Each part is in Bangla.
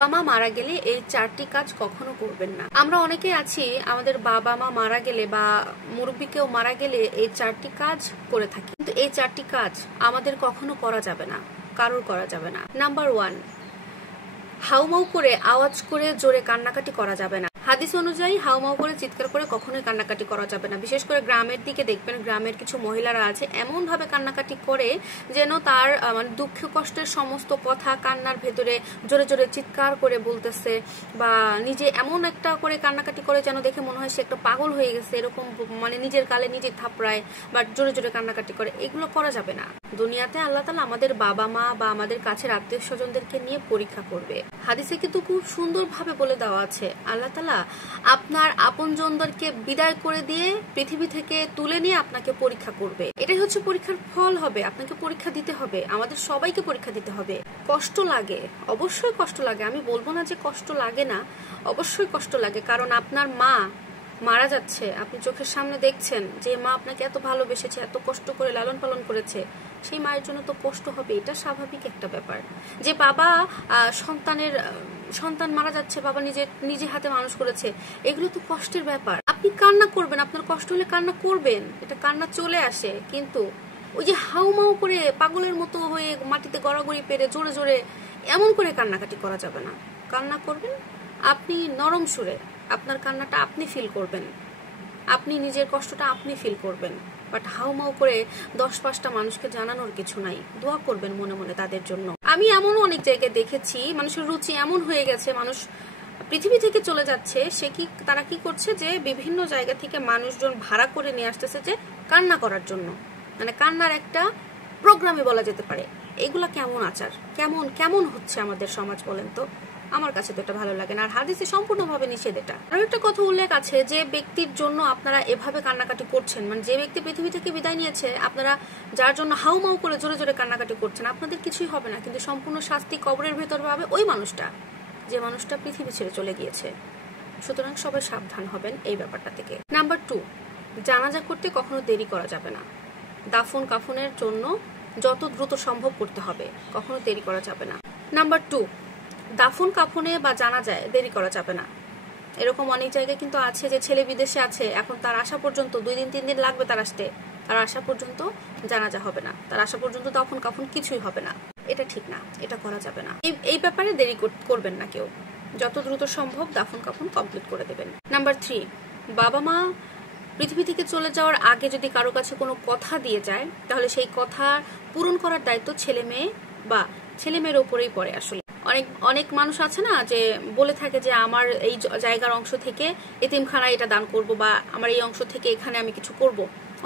বাবা মা মারা গেলে এই 4টি কাজ কখনো করবেন না। আমরা অনেকে আছি আমাদের বাবা মা মারা গেলে বা মুরব্বী কেউ মারা গেলে এই 4টি কাজ করে থাকি, কিন্তু এই 4টি কাজ আমাদের কখনো করা যাবে না, কারোর করা যাবে না। নাম্বার 1, হাউমাউ করে আওয়াজ করে জোরে কান্নাকাটি করা যাবে না। হাদিস অনুযায়ী হাউমাউ করে চিৎকার করে কখনোই কান্নাকাটি করা যাবে না। বিশেষ করে গ্রামের দিকে দেখবেন, গ্রামের কিছু মহিলারা আছে এমন ভাবে কান্নাকাটি করে যেন তার মানে দুঃখ কষ্টের সমস্ত কথা কান্নার ভেতরে জোরে জোরে চিৎকার করে বলতেছে, বা নিজে এমন একটা করে কান্নাকাটি করে যেন দেখে মনে হয় সে একটা পাগল হয়ে গেছে, এরকম মানে নিজের গালে নিজে থাপড়ায় বা জোরে জোরে কান্নাকাটি করে। এগুলো করা যাবে না। দুনিয়াতে আল্লাহ তাআলা আমাদের বাবা মা বা আমাদের কাছের আত্মীয় স্বজনদেরকে নিয়ে পরীক্ষা করবে। হাদিসে কিন্তু খুব সুন্দর ভাবে বলে দেওয়া আছে, আল্লাহ তাআলা আপনার আপনজনদেরকে বিদায় করে দিয়ে পৃথিবী থেকে তুলে নিয়ে আপনাকে পরীক্ষা করবে। এটাই হচ্ছে পরীক্ষার ফল হবে। আপনাকে পরীক্ষা দিতে হবে, আমাদের সবাইকে পরীক্ষা দিতে হবে। কষ্ট লাগে, অবশ্যই কষ্ট লাগে, আমি বলবো না যে কষ্ট লাগে না, অবশ্যই কষ্ট লাগে। কারণ আপনার মা মারা যাচ্ছে, আপনি চোখের সামনে দেখছেন যে মা আপনাকে এত ভালোবেসেছে, এত কষ্ট করে লালন পালন করেছে, সেই মায়ের জন্য তো কষ্ট হবে, এটা স্বাভাবিক একটা ব্যাপার। যে বাবা সন্তান মারা যাচ্ছে, বাবা নিজে হাতে মানুষ করেছে, এগুলো তো কষ্টের ব্যাপার। আপনি কান্না করবেন, আপনার কষ্ট হলে কান্না করবেন, এটা কান্না চলে আসে, কিন্তু ওই যে হাউমাউ করে পাগলের মতো হয়ে মাটিতে গড়াগড়ি পেরে জোরে জোরে এমন করে কান্নাকাটি করা যাবে না। কান্না করবেন আপনি নরম সুরে, আপনার কান্নাটা আপনি ফিল করবেন, আপনি নিজের কষ্টটা আপনি ফিল করবেন। বাট হাউমাউ করে 10-5টা মানুষকে জানানোর কিছু নাই। দোয়া করবেন মনে মনে তাদের জন্য। আমি এমনও অনেক জায়গায় দেখেছি মানুষের রুচি এমন হয়ে গেছে, মানুষ পৃথিবী থেকে চলে যাচ্ছে, তারা কি করছে যে বিভিন্ন জায়গা থেকে মানুষজন ভাড়া করে নিয়ে আসতেছে যে কান্না করার জন্য, মানে কান্নার একটা প্রোগ্রামে বলা যেতে পারে। এগুলা কেমন আচার, কেমন হচ্ছে আমাদের সমাজ বলেন তো? আমার কাছে তো এটা ভালো লাগে না। আর হাদিসে সম্পূর্ণভাবে নিষেধ এটা। আরো একটা কথা উল্লেখ আছে, যে ব্যক্তির জন্য আপনারা এভাবে কান্নাকাটি করছেন, মানে যে ব্যক্তি পৃথিবী থেকে বিদায় নিয়েছে, আপনারা যার জন্য হাউমাউ করে জোরে জোরে কান্নাকাটি করছেন, আপনাদের কিছুই হবে না, কিন্তু সম্পূর্ণ শাস্তি কবরের ভেতর পাবে ওই মানুষটা, যে মানুষটা পৃথিবী ছেড়ে চলে গিয়েছে। সুতরাং সবাই সাবধান হবেন এই ব্যাপারটা থেকে। নাম্বার 2, জানাজা করতে কখনো দেরি করা যাবে না। দাফন কাফনের জন্য যত দ্রুত সম্ভব করতে হবে, কখনো দেরি করা যাবে না। নাম্বার 2, দাফন কাফনে বা জানাজায় দেরি করা যাবে না। এরকম অনেক জায়গায় কিন্তু আছে যে ছেলে বিদেশে আছে, এখন তার আসা পর্যন্ত 2 দিন 3 দিন লাগবে তার আসতে, তার আসা পর্যন্ত জানাজা হবে না, তার আসা পর্যন্ত দাফন কাফন কিছুই হবে না। এটা ঠিক না, এটা করা যাবে না। এই ব্যাপারে দেরি করবেন না কেউ, যত দ্রুত সম্ভব দাফন কাফন কমপ্লিট করে দেবেন। নাম্বার 3, বাবা মা পৃথিবী থেকে চলে যাওয়ার আগে যদি কারো কাছে কোনো কথা দিয়ে যায়, তাহলে সেই কথা পূরণ করার দায়িত্ব ছেলে মেয়ের উপরেই পড়ে। আসলে অনেক মানুষ আছে না যে বলে থাকে যে আমার এই জায়গার অংশ থেকে এতিমখানায় এটা দান করব, বা আমার এই অংশ থেকে এখানে আমি কিছু করব।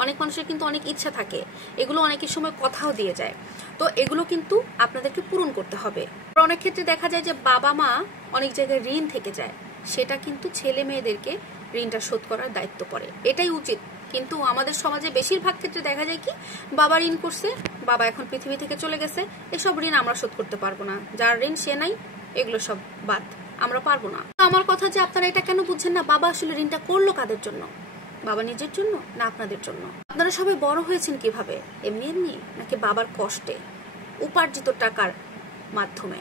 অনেক মানুষের কিন্তু অনেক ইচ্ছা থাকে, এগুলো অনেকের সময় কথাও দিয়ে যায়, তো এগুলো কিন্তু আপনাদেরকে পূরণ করতে হবে। অনেক ক্ষেত্রে দেখা যায় যে বাবা মা অনেক জায়গায় ঋণ থেকে যায়, সেটা কিন্তু ছেলে মেয়েদেরকে ঋণটা শোধ করার দায়িত্ব পড়ে, এটাই উচিত। কিন্তু আমাদের সমাজে বেশিরভাগ ক্ষেত্রে দেখা যায় কি, বাবা ঋণ করছে, বাবা এখন পৃথিবী থেকে চলে গেছে, এসব ঋণ আমরা শোধ করতে পারবো না, যার ঋণ সে নাই, এগুলো সব বাদ, আমরা পারবো না। আমার কথা যে আপনারা এটা কেন বুঝছেন না, বাবা আসলে ঋণটা করলো কাদের জন্য? বাবা নিজের জন্য না আপনাদের জন্য? আপনারা সবাই বড় হয়েছেন কিভাবে? এমনি নাকি বাবার কষ্টে, উপার্জিত টাকার মাধ্যমে?